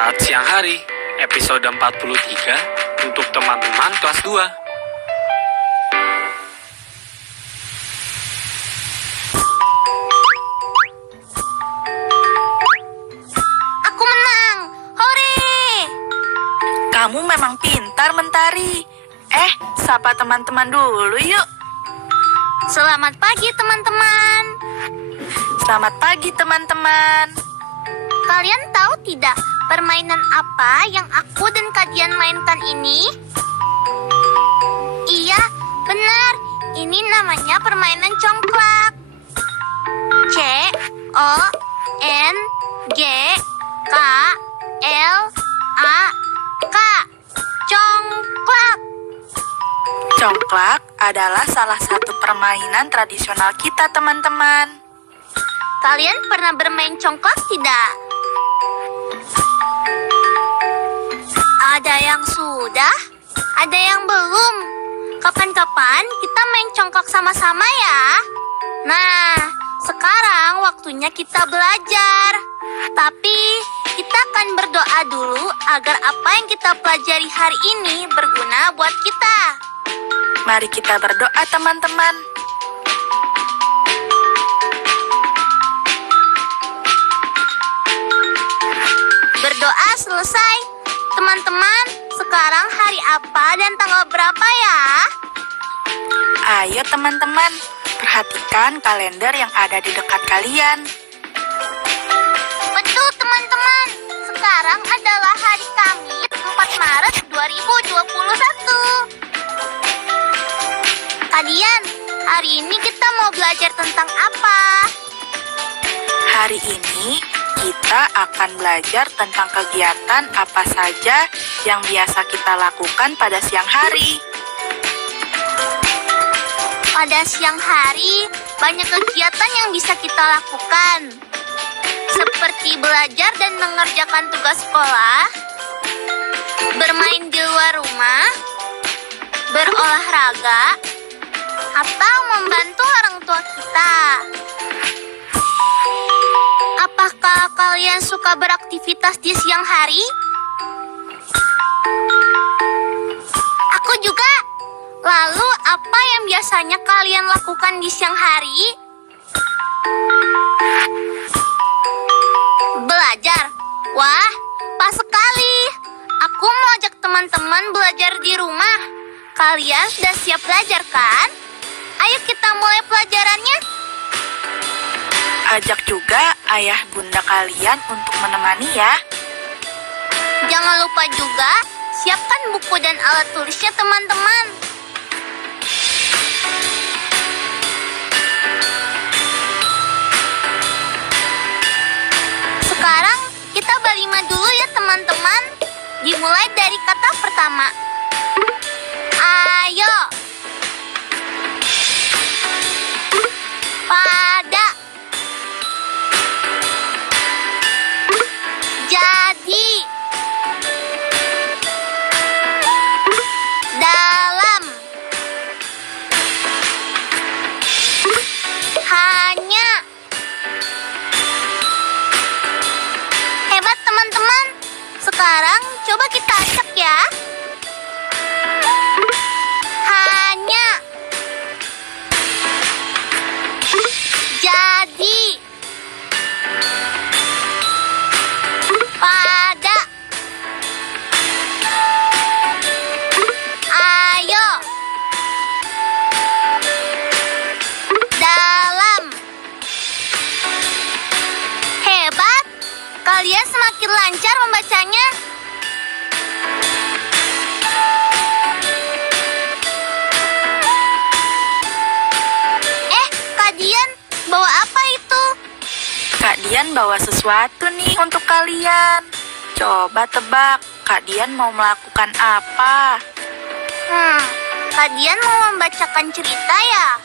Saat siang hari, episode 43 untuk teman-teman kelas 2. Aku menang! Hore! Kamu memang pintar, Mentari. Sapa teman-teman dulu yuk. Selamat pagi, teman-teman. Selamat pagi, teman-teman. Kalian tahu tidak permainan apa yang aku dan Kadian mainkan ini? Iya, benar. Ini namanya permainan congklak. C-O-N-G-K-L-A-K. Congklak. Congklak adalah salah satu permainan tradisional kita, teman-teman. Kalian pernah bermain congklak tidak? Ada yang sudah, ada yang belum. Kapan-kapan kita main congklak sama-sama ya. Nah, sekarang waktunya kita belajar. Tapi kita akan berdoa dulu agar apa yang kita pelajari hari ini berguna buat kita. Mari kita berdoa, teman-teman. Berdoa selesai. Teman-teman, sekarang hari apa dan tanggal berapa ya? Ayo, teman-teman, perhatikan kalender yang ada di dekat kalian. Betul, teman-teman. Sekarang adalah hari Kamis, 4 Maret 2021. Kalian, hari ini kita mau belajar tentang apa? Hari ini kita akan belajar tentang kegiatan apa saja yang biasa kita lakukan pada siang hari. Pada siang hari, banyak kegiatan yang bisa kita lakukan. Seperti belajar dan mengerjakan tugas sekolah, bermain di luar rumah, berolahraga, atau membantu orang tua kita. Apakah kalian suka beraktivitas di siang hari? Aku juga. Lalu, apa yang biasanya kalian lakukan di siang hari? Belajar. Wah, pas sekali. Aku mau ajak teman-teman belajar di rumah. Kalian sudah siap belajar kan? Ayo kita mulai pelajarannya. Ajak juga ayah bunda kalian untuk menemani ya. Jangan lupa juga siapkan buku dan alat tulisnya teman-teman. Sekarang kita berlima dulu ya teman-teman. Dimulai dari kata pertama. Ayo. Pada. Jadi. Dalam. Hanya. Hebat teman-teman. Sekarang coba kita acak ya. Hanya. Jadi. Pada. Ayo. Dalam. Hebat. Kalian semakin lancar membacanya. Kak Dian, bawa apa itu? Kak Dian bawa sesuatu nih untuk kalian. Coba tebak, Kak Dian mau melakukan apa? Kak Dian mau membacakan cerita ya?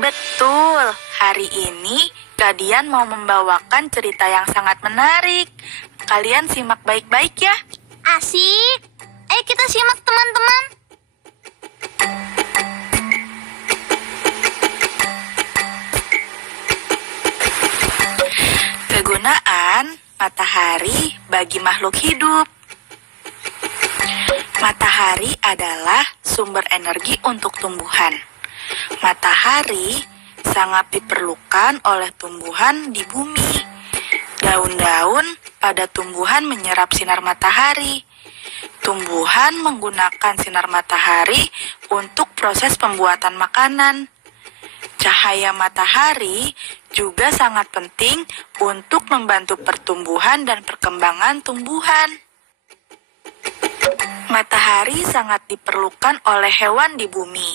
Betul, hari ini Kak Dian mau membawakan cerita yang sangat menarik. Kalian simak baik-baik ya. Asik. Ayo kita simak teman-teman. Kegunaan matahari bagi makhluk hidup. Matahari adalah sumber energi untuk tumbuhan. Matahari sangat diperlukan oleh tumbuhan di bumi. Daun-daun pada tumbuhan menyerap sinar matahari. Tumbuhan menggunakan sinar matahari untuk proses pembuatan makanan. Cahaya matahari juga sangat penting untuk membantu pertumbuhan dan perkembangan tumbuhan. Matahari sangat diperlukan oleh hewan di bumi.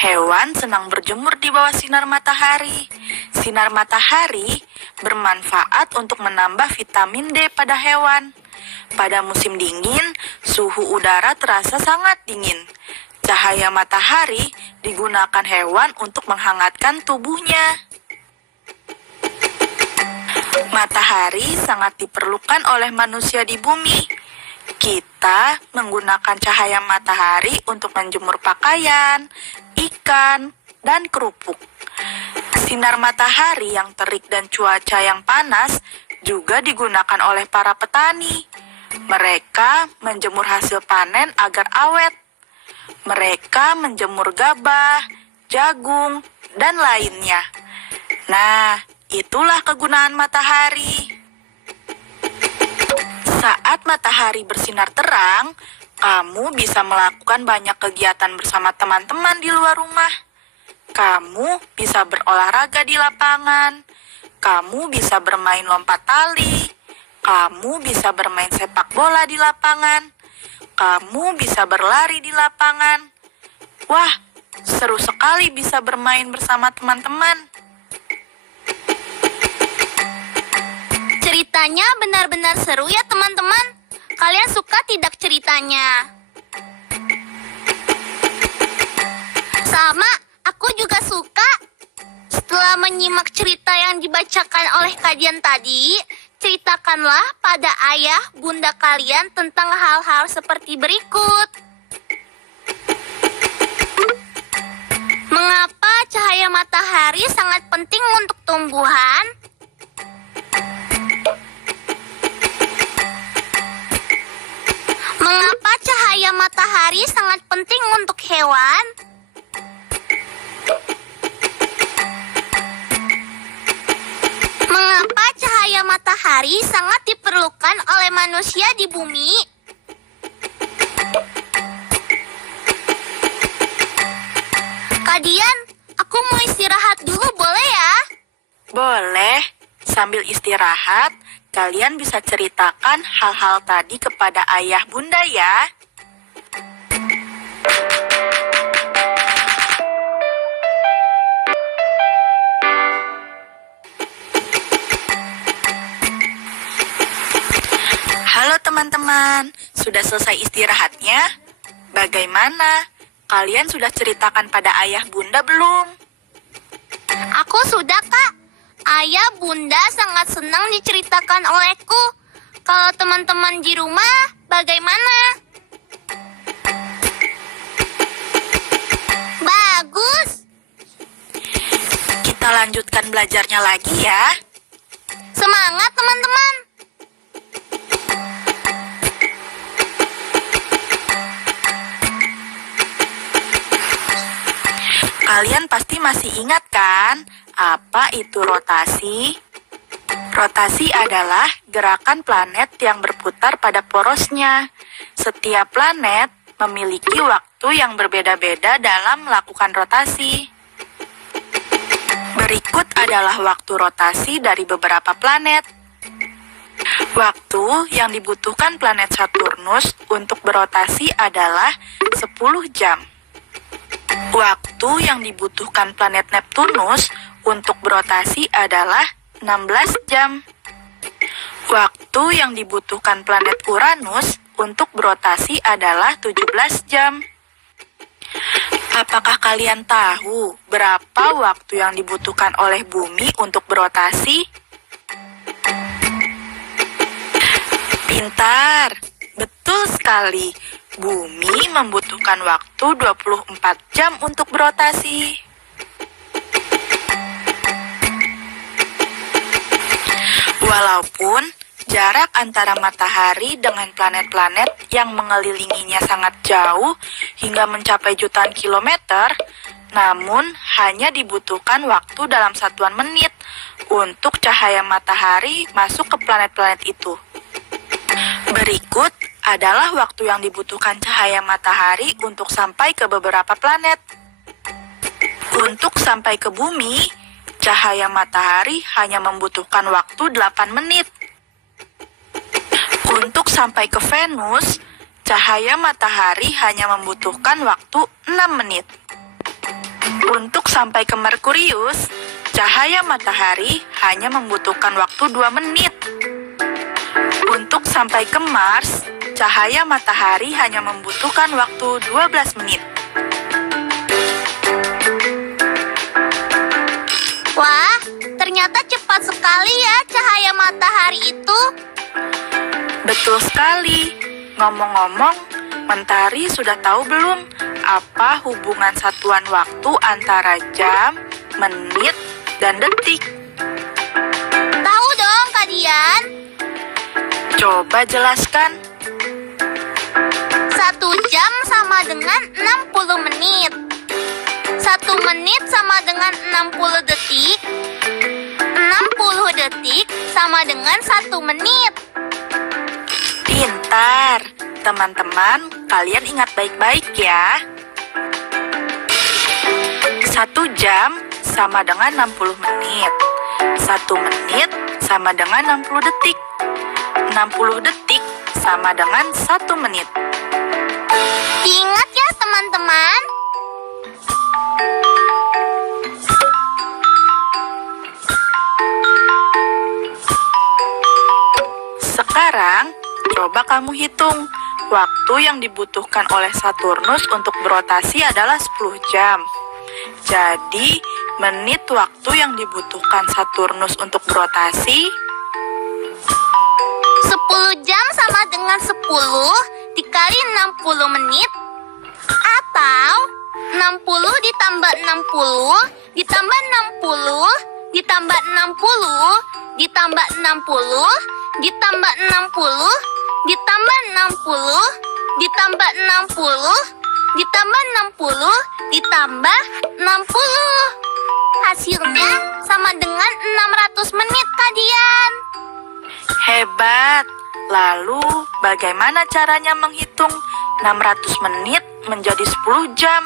Hewan senang berjemur di bawah sinar matahari. Sinar matahari bermanfaat untuk menambah vitamin D pada hewan. Pada musim dingin, suhu udara terasa sangat dingin. Cahaya matahari digunakan hewan untuk menghangatkan tubuhnya. Matahari sangat diperlukan oleh manusia di bumi. Kita menggunakan cahaya matahari untuk menjemur pakaian, ikan, dan kerupuk. Sinar matahari yang terik dan cuaca yang panas juga digunakan oleh para petani. Mereka menjemur hasil panen agar awet. Mereka menjemur gabah, jagung, dan lainnya. Nah, itulah kegunaan matahari. Saat matahari bersinar terang, kamu bisa melakukan banyak kegiatan bersama teman-teman di luar rumah. Kamu bisa berolahraga di lapangan. Kamu bisa bermain lompat tali. Kamu bisa bermain sepak bola di lapangan. Kamu bisa berlari di lapangan. Wah, seru sekali bisa bermain bersama teman-teman. Ceritanya benar-benar seru ya teman-teman. Kalian suka tidak ceritanya? Sama, aku juga suka. Setelah menyimak cerita yang dibacakan oleh kajian tadi, ceritakanlah pada ayah bunda kalian tentang hal-hal seperti berikut. Mengapa cahaya matahari sangat penting untuk tumbuhan? Mengapa cahaya matahari sangat penting untuk hewan? Mengapa cahaya matahari sangat diperlukan oleh manusia di bumi? Kadian, aku mau istirahat dulu boleh ya? Boleh. Sambil istirahat, kalian bisa ceritakan hal-hal tadi kepada ayah bunda ya. Halo teman-teman, sudah selesai istirahatnya? Bagaimana? Kalian sudah ceritakan pada ayah bunda belum? Aku sudah, Kak. Ayah bunda sangat senang diceritakan olehku. Kalau teman-teman di rumah, bagaimana? Bagus. Kita lanjutkan belajarnya lagi ya. Semangat teman-teman. Kalian pasti masih ingat kan, apa itu rotasi? Rotasi adalah gerakan planet yang berputar pada porosnya. Setiap planet memiliki waktu yang berbeda-beda dalam melakukan rotasi. Berikut adalah waktu rotasi dari beberapa planet. Waktu yang dibutuhkan planet Saturnus untuk berotasi adalah 10 jam. Waktu yang dibutuhkan planet Neptunus untuk berotasi adalah 16 jam. Waktu yang dibutuhkan planet Uranus untuk berotasi adalah 17 jam. Apakah kalian tahu berapa waktu yang dibutuhkan oleh bumi untuk berotasi? Pintar, betul sekali. Bumi membutuhkan waktu 24 jam untuk berotasi. Walaupun Jarak antara matahari dengan planet-planet yang mengelilinginya sangat jauh hingga mencapai jutaan kilometer, namun hanya dibutuhkan waktu dalam satuan menit untuk cahaya matahari masuk ke planet-planet itu. Berikut adalah waktu yang dibutuhkan cahaya matahari untuk sampai ke beberapa planet. Untuk sampai ke bumi, cahaya matahari hanya membutuhkan waktu 8 menit. Untuk sampai ke Venus, cahaya matahari hanya membutuhkan waktu 6 menit. Untuk sampai ke Merkurius, cahaya matahari hanya membutuhkan waktu 2 menit. Untuk sampai ke Mars, cahaya matahari hanya membutuhkan waktu 12 menit. Wah, ternyata cepat sekali ya cahaya matahari itu. Betul sekali. Ngomong-ngomong, Mentari sudah tahu belum apa hubungan satuan waktu antara jam, menit, dan detik? Tahu dong, Kak Dian. Coba jelaskan. 1 jam sama dengan 60 menit. 1 menit sama dengan 60 detik. 60 detik sama dengan 1 menit. Pintar. Teman-teman, kalian ingat baik-baik ya. 1 jam sama dengan 60 menit. 1 menit sama dengan 60 detik. 60 detik sama dengan 1 menit. Ingat ya teman-teman. Sekarang, coba kamu hitung. Waktu yang dibutuhkan oleh Saturnus untuk berotasi adalah 10 jam. Jadi, menit waktu yang dibutuhkan Saturnus untuk berotasi 10 jam sama dengan 10 dikali 60 menit. Atau 60 ditambah 60 ditambah 60 ditambah 60 ditambah 60 ditambah 60 ditambah 60 ditambah 60 ditambah 60 ditambah 60. Hasilnya sama dengan 600 menit, Kak Dian. Hebat. Lalu, bagaimana caranya menghitung 600 menit menjadi 10 jam?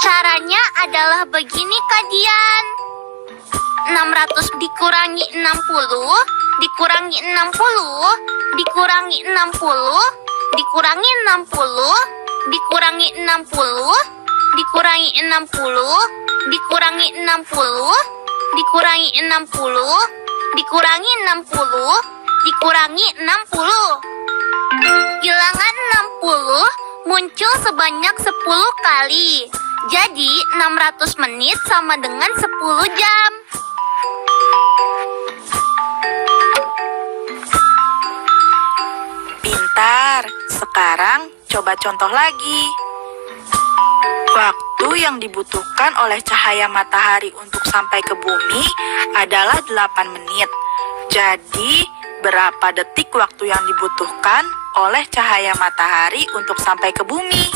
Caranya adalah begini, Kak Dian. 600 dikurangi 60 dikurangi 60 dikurangi 60 dikurangi 60 dikurangi 60 dikurangi 60 dikurangi 60 dikurangi 60 dikurangi 60 dikurangi 60. Bilangan 60 muncul sebanyak 10 kali. Jadi 600 menit sama dengan 10 jam. Pintar. Sekarang coba contoh lagi. Waktu yang dibutuhkan oleh cahaya matahari untuk sampai ke bumi adalah 8 menit. Jadi, berapa detik waktu yang dibutuhkan oleh cahaya matahari untuk sampai ke bumi?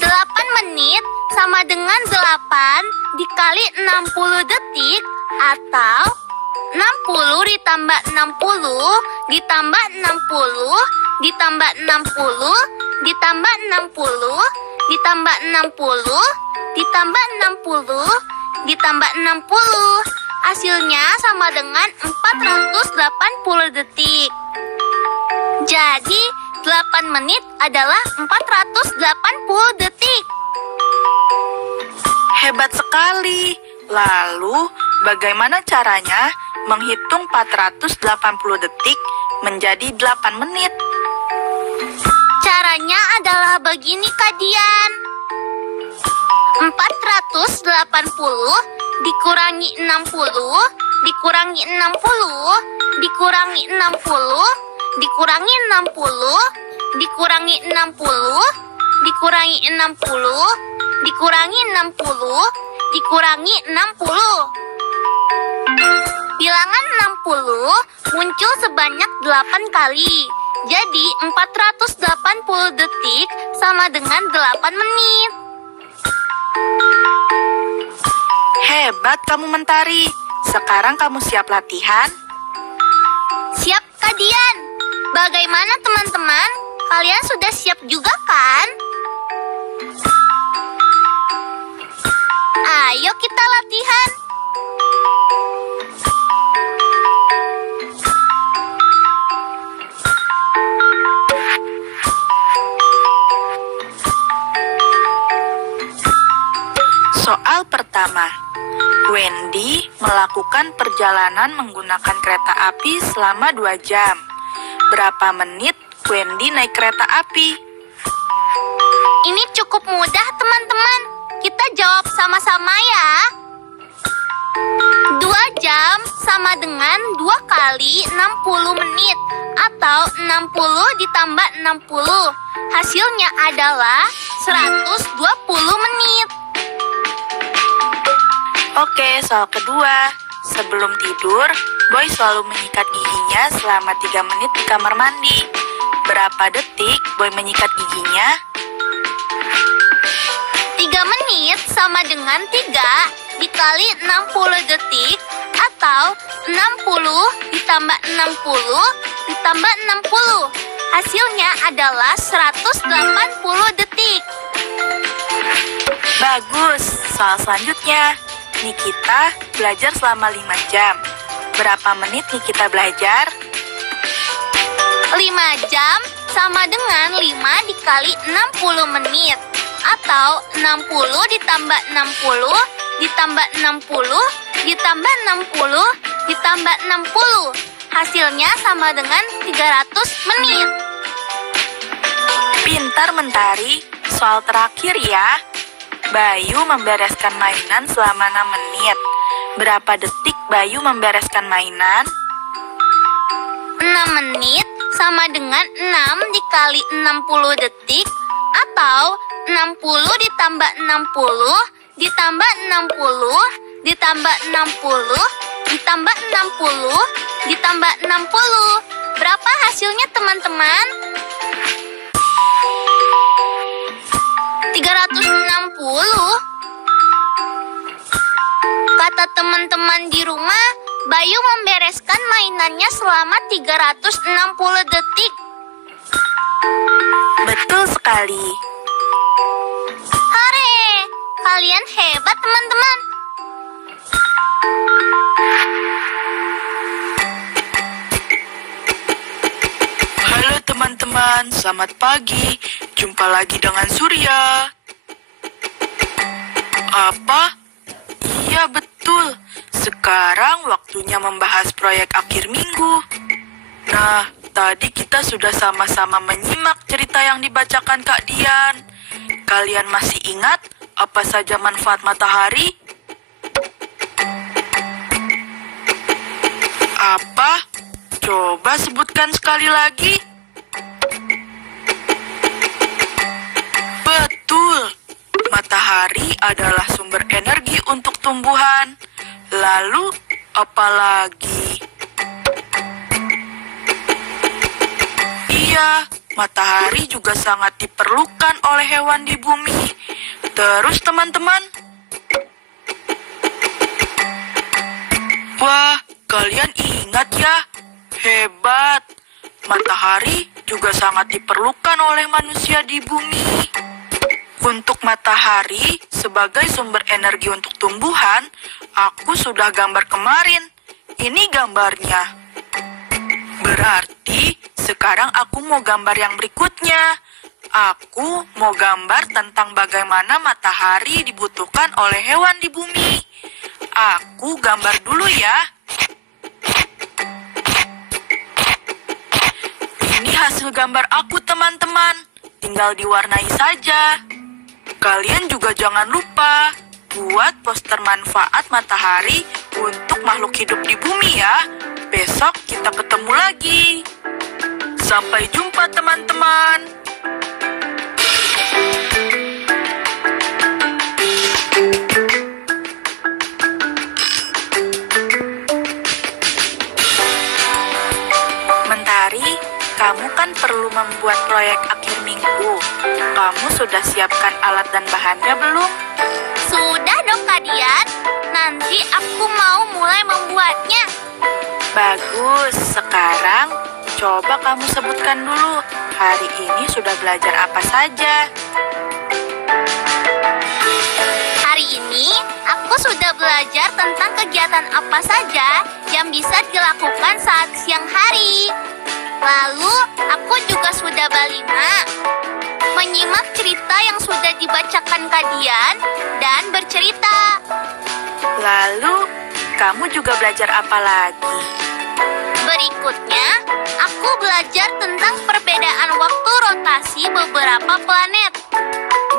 8 menit sama dengan 8 dikali 60 detik atau 60 ditambah 60 ditambah 60 ditambah 60 ditambah 60 ditambah 60 ditambah 60 ditambah 60. Hasilnya sama dengan 480 detik. Jadi 8 menit adalah 480 detik. Hebat sekali. Lalu, bagaimana caranya menghitung 480 detik menjadi 8 menit? Caranya adalah begini, Kak Dian. 480 dikurangi 60 dikurangi 60 dikurangi 60 dikurangi 60 dikurangi 60 dikurangi 60 dikurangi 60 dikurangi 60. Bilangan 60 muncul sebanyak 8 kali. Jadi 480 detik sama dengan 8 menit. Hebat kamu, Mentari. Sekarang kamu siap latihan? Siap, Kak Dian. Bagaimana teman-teman? Kalian sudah siap juga kan? Ayo kita latihan. Soal pertama. Wendy melakukan perjalanan menggunakan kereta api selama 2 jam. Berapa menit Wendy naik kereta api? Ini cukup mudah, teman-teman. Kita jawab sama-sama ya. 2 jam sama dengan 2 kali 60 menit atau 60 ditambah 60. Hasilnya adalah 120 menit. Oke, soal kedua. Sebelum tidur, Boy selalu menyikat giginya selama 3 menit di kamar mandi. Berapa detik Boy menyikat giginya? 3 menit sama dengan 3 dikali 60 detik atau 60 ditambah 60 ditambah 60. Hasilnya adalah 180 detik. Bagus. Soal selanjutnya. Nikita belajar selama 5 jam. Berapa menit Nikita belajar? 5 jam sama dengan 5 dikali 60 menit atau 60 ditambah 60 ditambah 60 ditambah 60 ditambah 60. Hasilnya sama dengan 300 menit. Pintar, Mentari. Soal terakhir ya. Bayu membereskan mainan selama 6 menit. Berapa detik Bayu membereskan mainan? 6 menit sama dengan 6 dikali 60 detik atau 60 ditambah 60 ditambah 60 ditambah 60 ditambah 60 ditambah 60. Berapa hasilnya, teman-teman? 360. Kata teman-teman di rumah, Bayu membereskan mainannya selama 360 detik. Betul sekali. Hore! Kalian hebat, teman-teman. Halo teman-teman, selamat pagi. Jumpa lagi dengan Surya. Apa? Iya betul. Sekarang waktunya membahas proyek akhir minggu. Nah, tadi kita sudah sama-sama menyimak cerita yang dibacakan Kak Dian. Kalian masih ingat apa saja manfaat matahari? Apa? Coba sebutkan sekali lagi. Betul, matahari adalah sumber energi untuk tumbuhan. Lalu, apa lagi? Iya, matahari juga sangat diperlukan oleh hewan di bumi. Terus teman-teman, wah, kalian ingat ya? Hebat, matahari juga sangat diperlukan oleh manusia di bumi. Untuk matahari sebagai sumber energi untuk tumbuhan, aku sudah gambar kemarin. Ini gambarnya. Berarti sekarang aku mau gambar yang berikutnya. Aku mau gambar tentang bagaimana matahari dibutuhkan oleh hewan di bumi. Aku gambar dulu ya. Ini hasil gambar aku, teman-teman. Tinggal diwarnai saja. Kalian juga jangan lupa buat poster manfaat matahari untuk makhluk hidup di bumi ya. Besok kita ketemu lagi. Sampai jumpa teman-teman. perlu membuat proyek akhir minggu. Kamu sudah siapkan alat dan bahannya belum? Sudah dong, Kak Dian. Nanti aku mau mulai membuatnya. Bagus, sekarang coba kamu sebutkan dulu. Hari ini sudah belajar apa saja? Hari ini aku sudah belajar tentang kegiatan apa saja yang bisa dilakukan saat siang hari. Lalu aku juga sudah menyimak cerita yang sudah dibacakan Kak Dian dan bercerita. Lalu, kamu juga belajar apa lagi? Berikutnya, aku belajar tentang perbedaan waktu rotasi beberapa planet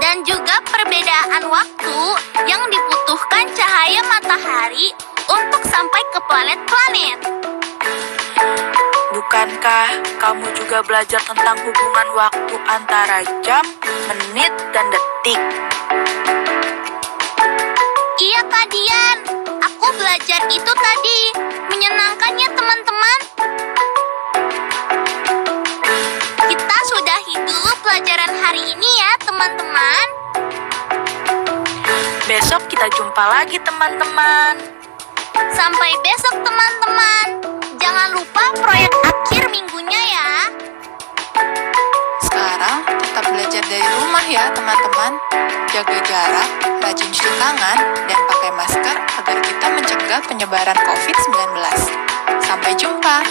dan juga perbedaan waktu yang dibutuhkan cahaya matahari untuk sampai ke planet-planet. Bukankah kamu juga belajar tentang hubungan waktu antara jam, menit, dan detik? Iya, Kak Dian. Aku belajar itu tadi. Menyenangkannya, teman-teman. Kita sudahi dulu pelajaran hari ini ya, teman-teman. Besok kita jumpa lagi, teman-teman. Sampai besok, teman-teman. Jangan lupa proyek akhir minggunya ya. Sekarang tetap belajar dari rumah ya teman-teman. Jaga jarak, rajin cuci tangan, dan pakai masker agar kita mencegah penyebaran COVID-19. Sampai jumpa.